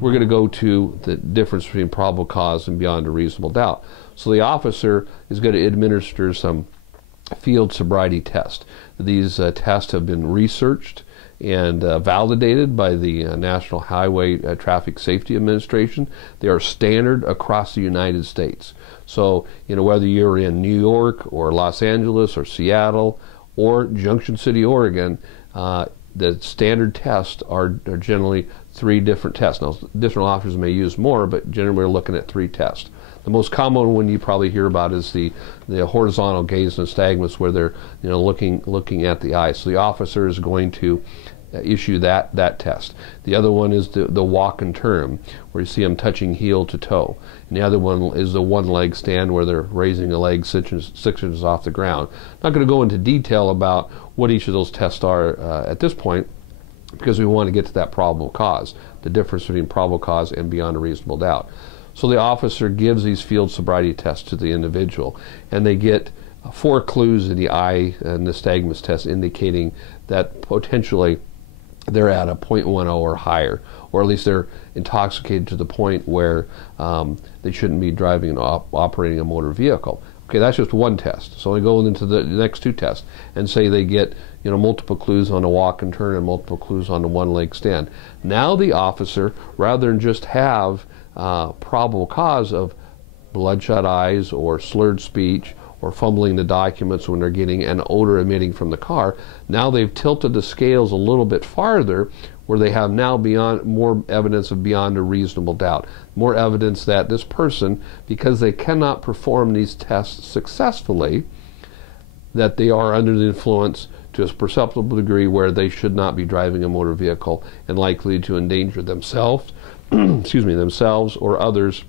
we're going to go to the difference between probable cause and beyond a reasonable doubt. So the officer is going to administer some field sobriety tests. These tests have been researched and validated by the National Highway Traffic Safety Administration. They are standard across the United States. So, whether you're in New York or Los Angeles or Seattle or Junction City, Oregon, the standard tests are generally 3 different tests. Now, different officers may use more, but generally we're looking at 3 tests. The most common one you probably hear about is the horizontal gaze nystagmus, where they're looking at the eye. So the officer is going to issue that test. The other one is the walk and turn, where you see them touching heel to toe. And the other one is the one-leg stand, where they're raising a leg 6 inches off the ground. Not going to go into detail about what each of those tests are at this point, because we want to get to that probable cause, the difference between probable cause and beyond a reasonable doubt. So the officer gives these field sobriety tests to the individual, and they get 4 clues in the eye nystagmus test indicating that potentially they're at a 0.10 or higher, or at least they're intoxicated to the point where they shouldn't be driving and operating a motor vehicle. Okay, that's just one test. So we go into the next 2 tests and say they get multiple clues on a walk and turn and multiple clues on the one-leg stand. Now the officer, rather than just have probable cause of bloodshot eyes or slurred speech or fumbling the documents when they're getting an odor emitting from the car, now they've tilted the scales a little bit farther, where they have now more evidence of beyond a reasonable doubt. More evidence that this person, because they cannot perform these tests successfully, that they are under the influence to a perceptible degree where they should not be driving a motor vehicle and likely to endanger themselves, themselves or others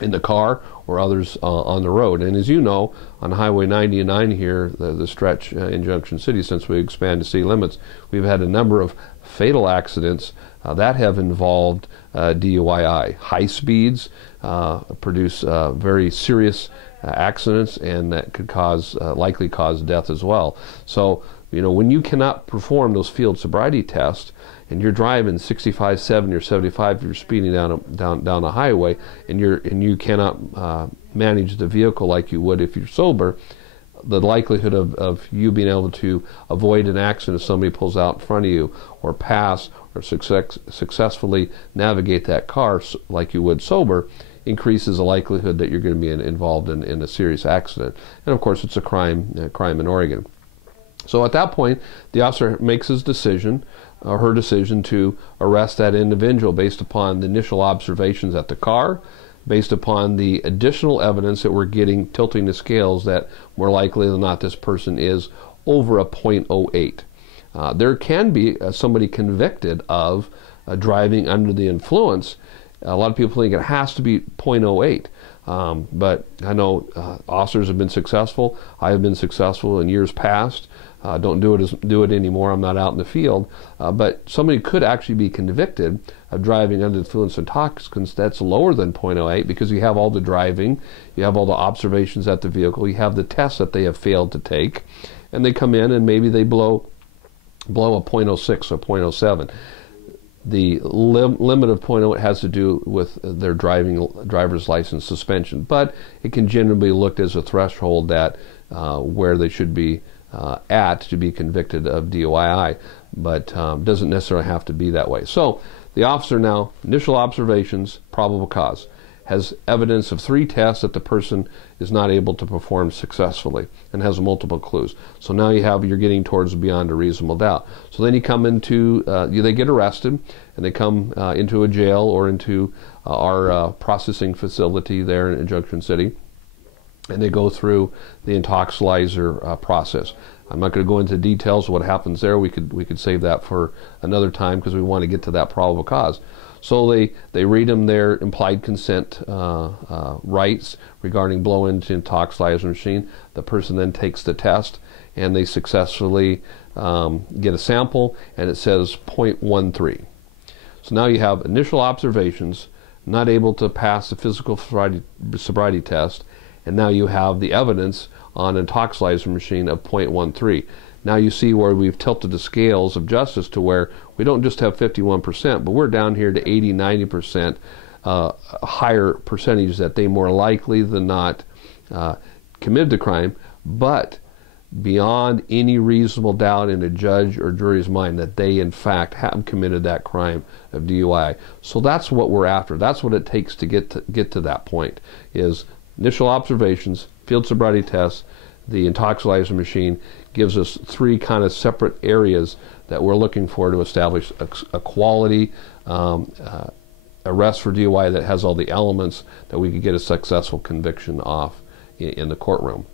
in the car or others on the road. And as you know, on Highway 99 here, the stretch in Junction City, since we expanded city limits, we've had a number of fatal accidents that have involved DUI. High speeds produce very serious accidents, and that could likely cause death as well. So, when you cannot perform those field sobriety tests, and you're driving 65, 70, or 75, you're speeding down the highway, and you cannot manage the vehicle like you would if you're sober, the likelihood of you being able to avoid an accident if somebody pulls out in front of you, or pass, or successfully navigate that car like you would sober, increases the likelihood that you're going to be involved in a serious accident. And of course, it's a crime in Oregon. So at that point, the officer makes his decision, or her decision, to arrest that individual based upon the initial observations at the car, based upon the additional evidence that we're getting tilting the scales that more likely than not this person is over a 0.08. There can be somebody convicted of driving under the influence. A lot of people think it has to be 0.08. But I know officers have been successful. I have been successful in years past. Don't do it anymore. I'm not out in the field. But somebody could actually be convicted of driving under the influence of intoxicants that's lower than 0.08, because you have all the driving, you have all the observations at the vehicle, you have the tests that they have failed to take, and they come in and maybe they blow a 0.06 or 0.07. The limit of 0.08 has to do with their driver's license suspension, but it can generally be looked as a threshold that where they should be at to be convicted of DUI, but doesn't necessarily have to be that way. So the officer now, initial observations, probable cause, has evidence of 3 tests that the person is not able to perform successfully, and has multiple clues. So now you're getting towards beyond a reasonable doubt. So then you come into, they get arrested, and they come into a jail or into our processing facility there in Junction City, and they go through the intoxilizer process. I'm not going to go into details of what happens there. We could save that for another time, because we want to get to that probable cause. So they read them their implied consent rights regarding blow-into intoxilizer machine. The person then takes the test, and they successfully get a sample, and it says 0.13. So now you have initial observations, not able to pass the physical sobriety test, and now you have the evidence on an intoxilizer machine of 0.13. now you see where we've tilted the scales of justice to where we don't just have 51%, but we're down here to 80, 90%, higher percentage that they more likely than not committed the crime, but beyond any reasonable doubt in a judge or jury's mind that they in fact have committed that crime of DUI. So that's what we're after. That's what it takes to get to that point, is initial observations, field sobriety tests. The intoxilizer machine gives us three kind of separate areas that we're looking for to establish a quality arrest for DUI that has all the elements that we could get a successful conviction off in the courtroom.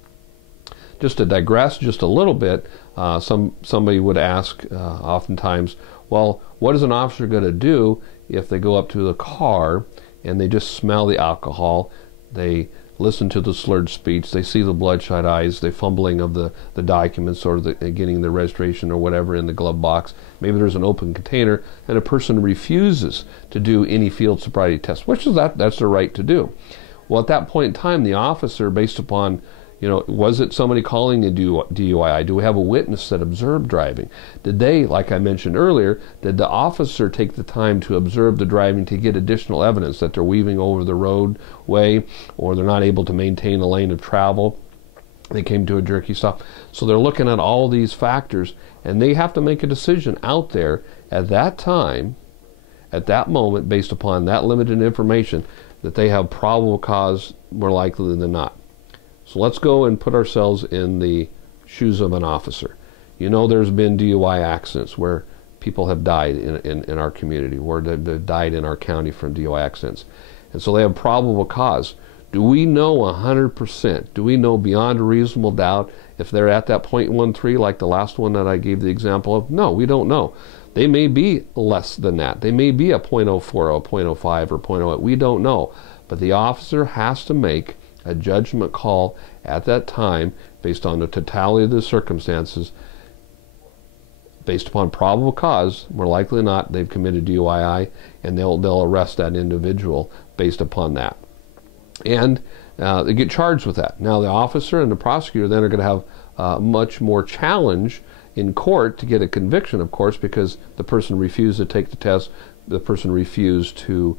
Just to digress just a little bit, somebody would ask oftentimes, well, what is an officer going to do if they go up to the car and they just smell the alcohol, they listen to the slurred speech, they see the bloodshot eyes, they fumbling of the documents or getting the registration or whatever in the glove box, maybe there's an open container, and a person refuses to do any field sobriety test, which is that's their right to do. Well, at that point in time, the officer, based upon, was it somebody calling a DUI? Do we have a witness that observed driving? Did they, like I mentioned earlier, did the officer take the time to observe the driving to get additional evidence that they're weaving over the roadway or they're not able to maintain a lane of travel? They came to a jerky stop. So they're looking at all these factors, and they have to make a decision out there at that time, at that moment, based upon that limited information, that they have probable cause more likely than not. So let's go and put ourselves in the shoes of an officer. There's been DUI accidents where people have died in our community, where they've died in our county from DUI accidents. And so they have probable cause. Do we know 100%? Do we know beyond a reasonable doubt if they're at that 0.13 like the last one that I gave the example of? No, we don't know. They may be less than that. They may be a 0.04, a 0.05, or 0.08. We don't know. But the officer has to make a judgment call at that time based on the totality of the circumstances, based upon probable cause. More likely than not, they've committed DUI, and they'll arrest that individual based upon that. And they get charged with that. Now the officer and the prosecutor then are going to have much more challenge in court to get a conviction, of course, because the person refused to take the test, the person refused to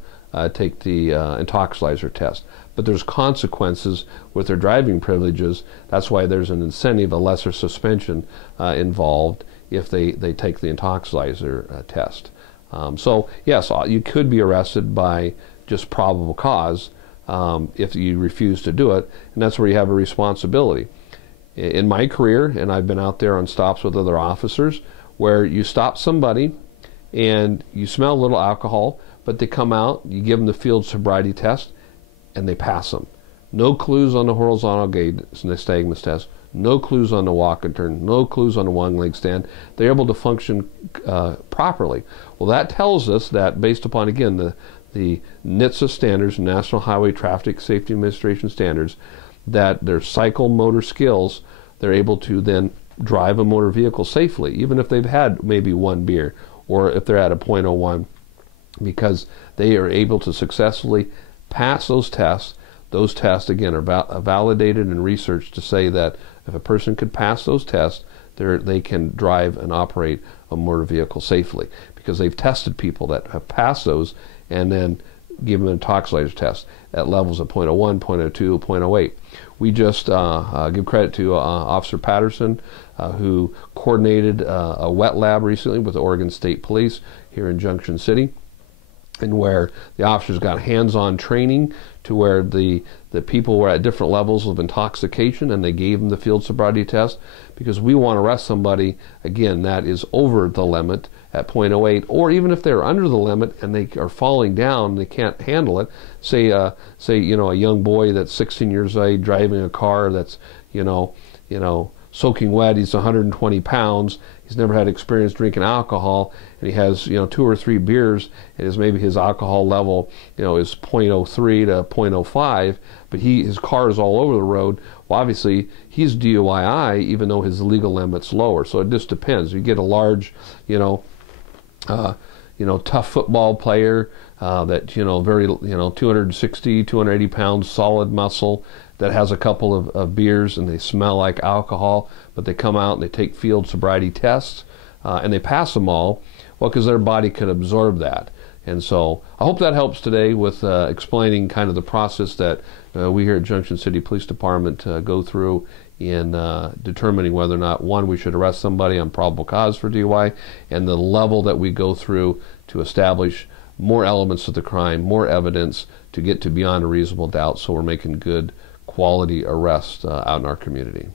take the intoxilizer test. But there's consequences with their driving privileges. That's why there's an incentive, a lesser suspension involved if they take the intoxilizer test. So yes, you could be arrested by just probable cause if you refuse to do it, and that's where you have a responsibility. In my career, and I've been out there on stops with other officers, where you stop somebody and you smell a little alcohol, but they come out, you give them the field sobriety test, and they pass them. No clues on the horizontal gait nystagmus test, no clues on the walk and turn, no clues on the one leg stand. They're able to function properly. Well, that tells us that based upon, again, the NHTSA standards, National Highway Traffic Safety Administration standards, that their psychomotor skills, they're able to then drive a motor vehicle safely, even if they've had maybe one beer, or if they're at a 0.01, because they are able to successfully pass those tests. Those tests, again, are validated and researched to say that if a person could pass those tests, they can drive and operate a motor vehicle safely, because they've tested people that have passed those and then give them an intoxilizer test at levels of 0.01, 0.02, 0.08. We just give credit to Officer Patterson, who coordinated a wet lab recently with the Oregon State Police here in Junction City, and where the officers got hands-on training to where the people were at different levels of intoxication, and they gave them the field sobriety test, because we want to arrest somebody, again, that is over the limit at 0.08, or even if they're under the limit and they are falling down, they can't handle it. Say a young boy that's 16 years of age driving a car that's soaking wet. He's 120 pounds. He's never had experience drinking alcohol, and he has 2 or 3 beers, and maybe his alcohol level is 0.03 to 0.05, but his car is all over the road. Well, obviously he's DUI, even though his legal limit's lower. So it just depends. You get a large tough football player that, very, 260, 280 pounds solid muscle that has a couple of beers and they smell like alcohol, but they come out and they take field sobriety tests and they pass them all, well, because their body could absorb that. And so I hope that helps today with explaining kind of the process that we here at Junction City Police Department go through in determining whether or not, one, we should arrest somebody on probable cause for DUI, and the level that we go through to establish more elements of the crime, more evidence to get to beyond a reasonable doubt, so we're making good quality arrests out in our community.